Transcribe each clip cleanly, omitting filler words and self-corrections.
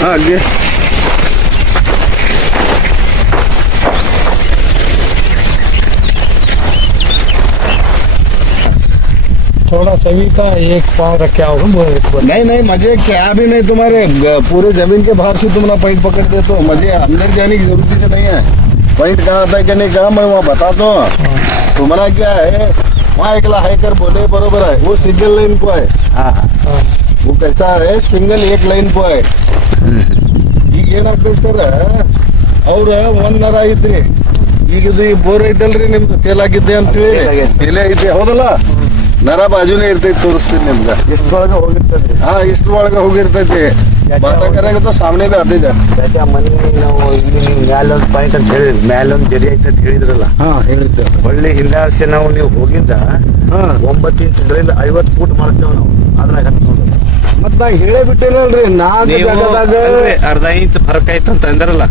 हाँ आगे थोड़ा सभी का एक पाँव रखे आओ नहीं नहीं मजे क्या भी नहीं तुम्हारे पूरे जमीन के बाहर से तुम ना पॉइंट पकड़ दे तो मजे अंदर जाने की जरूरत से नहीं है। पॉइंट कहाँ था क्या नहीं कहा मैं वहाँ बता दो। तुम्हारा क्या है वहाँ एकला हाइकर बोले बरोबर है वो सिंगल लाइन को है। वो कैसा है सिंगल एक लाइन को है ಈಗ ಏನಾಗ್ತದೆ ಸರ್ ಅವ್ರ ಒಂದ್ ನರ ಐತ್ರಿ ಈಗ ಇದು ಈ ಬೋರ್ ಐತಲ್ರಿ ನಿಮ್ದು ಫೇಲ್ ಆಗಿದ್ದೆ ಅಂತ ಹೇಳಿ ಫೇಲೇ ಐತಿ ಹೌದಲ್ಲ ನರ ಬಾಜುನೇ ಇರ್ತೈತಿ ತೋರಿಸ್ತೀನಿ ನಿಮ್ಗೆ ಇಷ್ಟೊಳಗೆ ಹೋಗಿರ್ತದೆ ಹಾ ಇಷ್ಟ್ರೊಳಗೆ ಹೋಗಿರ್ತೈತಿ ಬಾತ ಸಾಮನೆ ಬಿ ಅದೇ ಜಾತಿ ಮನೆ ನಾವು ಇಲ್ಲಿ ನೀವು ಮ್ಯಾಲೊಂದು ಪಾಯಿಂಟ್ ಅಂತ ಹೇಳಿದ್ರಿ ಮ್ಯಾಲೊಂದು ಜರಿ ಐತೆ ಅಂತ ಹೇಳಿದ್ರಲ್ಲ ಹಾ ಹೇಳಿದ್ದೆ ಒಳ್ಳೆ ಹಿಂದಾಡ್ಸಿ ನಾವು ನೀವು ಹೋಗಿದ್ದ 9 ಇಂಚ್ ಡ್ರಿಲ್ 50 ಫೂಟ್ ಮಾಡಿಸ್ತೇವೆ ನಾವು ಅದ್ರಾಗ ಹತ್ತು ನೋಡು ಮತ್ ನಾ ಹೇಳೇ ಬಿಟ್ಟೇನಲ್ರಿ ನಾಲ್ಕು ಜಾಗದಾಗ ಅರ್ಧ ಇಂಚ್ ಫರಕ್ ಆಯ್ತು ಅಂತ ಅಂದ್ರಲ್ಲ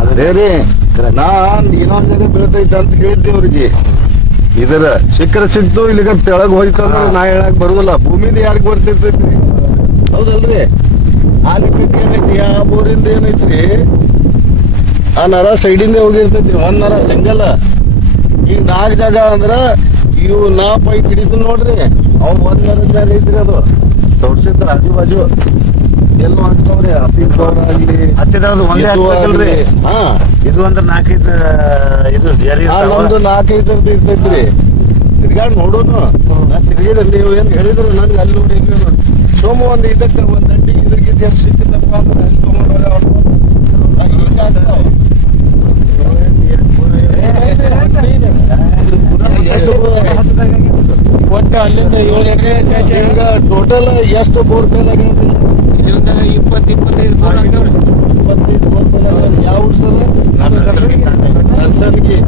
ಅದೇ ರೀ ನಾನ್ ಇನ್ನೊಂದ್ ಜಾಗ ಬೀಳ್ತೈತೆ ಅಂತ ಹೇಳಿದ್ದೆ ಅವ್ರಿಗೆ ಇದರ ಶಿಖರ ಸಿಕ್ತು ಇಲ್ಲಿಗ ತೆಳಗ್ ಹೋಯ್ತಂದ್ರೆ ನಾ ಹೇಳಕ್ ಬರುದಿಲ್ಲ ಭೂಮಿನ ಯಾರಿಗ್ ಬರ್ತಿರ್ತೈತ್ರಿ ಹೌದಲ್ರಿ ಆ ಲೆಕ್ಕಕ್ಕೆ ಏನೈತಿ ಆ ಬೋರಿಂದ ಏನೈತ್ರಿ ಆ ನರ ಸೈಡಿಂದ ಹೋಗಿರ್ತೈತಿ ಒಂದ್ ನರ ಸಿಂಗಲ್ ಈಗ 4 ಜಾಗ ಅಂದ್ರ ಇವು ನಾ ಪೈಪ್ ಹಿಡಿದು ನೋಡ್ರಿ ಅವ್ ಒಂದ್ ನರದ ಮೇಲೆ ಐತ್ರಿ ಅದು ತೋರ್ಸಿದ್ರ ಆಜು ಬಾಜು ಎಲ್ಲೂ ಆಗ್ತಾವ್ರಿ ಆಗ್ಲಿ ಹತ್ತಿದ್ರದು ಒಂದೇ ಆಗ್ತೈತಲ್ರಿ ಹಾ ಇದು ಅಂದ್ರೆ 4-5 ಇದು ಜರಿ ಒಂದು 4-5 ಇರ್ತೈತ್ರಿ ತಿರ್ಗಾಡ್ ನೋಡೋನು ನಾ ತಿರ್ಗಿಡ ನೀವು ಏನ್ ಹೇಳಿದ್ರು ನನ್ಗೆ ಅಲ್ಲಿ ನೋಡಿ ಸೋಮ ಒಂದ್ ಇದಕ್ಕೆ ಒಂದ್ ಅಡ್ಡಿ ಇದ್ರಗಿದ್ದ ಏನ್ ಸಿಕ್ಕಿದಪ್ಪ ಅಂದ್ರೆ ಅಲ್ಲಿ ತಗೊಂಡೋಗ ಒಟ್ಟು ಅಲ್ಲಿಂದ 7 ಎಕರೆ ಈಗ ಟೋಟಲ್ ಎಷ್ಟು ಬೋರ್ ಫೇಲ್ ಆಗ್ಯಾವ್ರಿ 20-25 ಬೋರ್ ಆಗ್ಯಾವ್ರಿ 25 ಬೋರ್ ಫೇಲ್ ಆಗ್ಯಾವ್ರಿ ಯಾವ ಊರ್ ಸರ್ ನರ್ಸನ್ಗಿ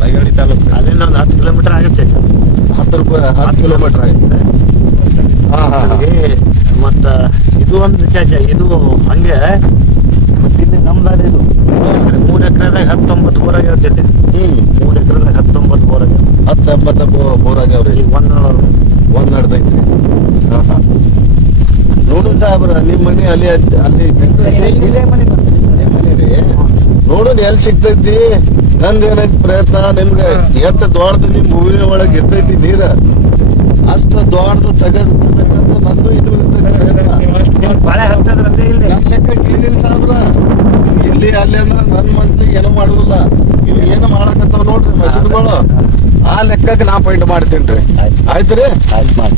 ಬೈಗಳಿ ತಾಲೂಕು ಅಲ್ಲಿಂದ ಒಂದು 10 ಕಿಲೋಮೀಟರ್ ಆಗುತ್ತೆ 10 ಕಿಲೋಮೀಟರ್ ಆಗುತ್ತೆ ಮತ್ತ ಇದು ಒಂದು ಇದು ಹಂಗೆ ಮತ್ತೆ ಇಲ್ಲಿ ನಮ್ದಾಡಿ ಇದು 3 ಎಕರೆದಾಗ 19 ಬೋರ್ ಆಗ್ಯಾವ ಜೊತೆ 3 ಎಕರೆದಾಗ 19 ಬೋರ್ ಆಗ್ಯಾವ 19 ಬೋರ್ ಆಗ್ಯಾವ್ರಿ ಈಗ ಒಂದ್ ನಡ್ದೈತ್ರಿ ನೋಡು ಸಾಹೇಬ್ರ ನಿಮ್ ಮನೆ ಅಲ್ಲಿ ಇದೇ ಮನೆ ಮನೆ ರೀ ನೋಡೋಣ ಎಲ್ಲಿ ಸಿಗ್ತೈತಿ ನಂದ್ ಏನೈತಿ ಪ್ರಯತ್ನ ನಿಮ್ಗೆ ಎತ್ತ ದೊಡ್ಡದು ನಿಮ್ ಹೂವಿನ ಒಳಗೆ ಇರ್ತೈತಿ ನೀರ ಅಷ್ಟ ದೊಡ್ಡದು ತೆಗದ್ ನಂದು ಇದು ಬಾಳೆ ಹಾಕ್ತದ್ರಂತೆ ಇಲ್ಲಿ ನನ್ ಲೆಕ್ಕಕ್ಕೆ ಏನಿಲ್ಲ ಸಾಹೇಬ್ರ ಇಲ್ಲಿ ಅಲ್ಲಿ ಅಂದ್ರ ನನ್ ಮನ್ಸಿಗೆ ಏನೋ ಮಾಡುದಿಲ್ಲ ಇವ್ ಏನು ಮಾಡಕತ್ತಾವ ನೋಡ್ರಿ ಮಷಿನ್ಗಳು ಆ ಲೆಕ್ಕಕ್ಕೆ ನಾ ಪಾಯಿಂಟ್ ಮಾಡ್ತೀನಿ ಆಯ್ತ್ರಿ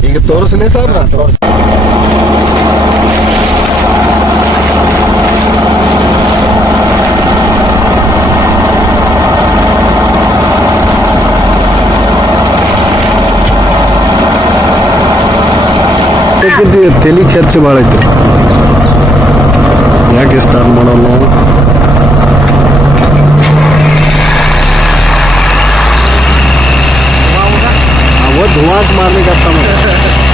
ಈಗ ತೋರಿಸ್ಲಿ ಸಾಹೇಬ್ರ ತಲೆ ಖರ್ಚು ಭಾಳ ಐತಿ ಯಾಕೆ ಸ್ಟಾರ್ಟ್ ಮಾಡೋಣ वो धुआं से मारने का काम है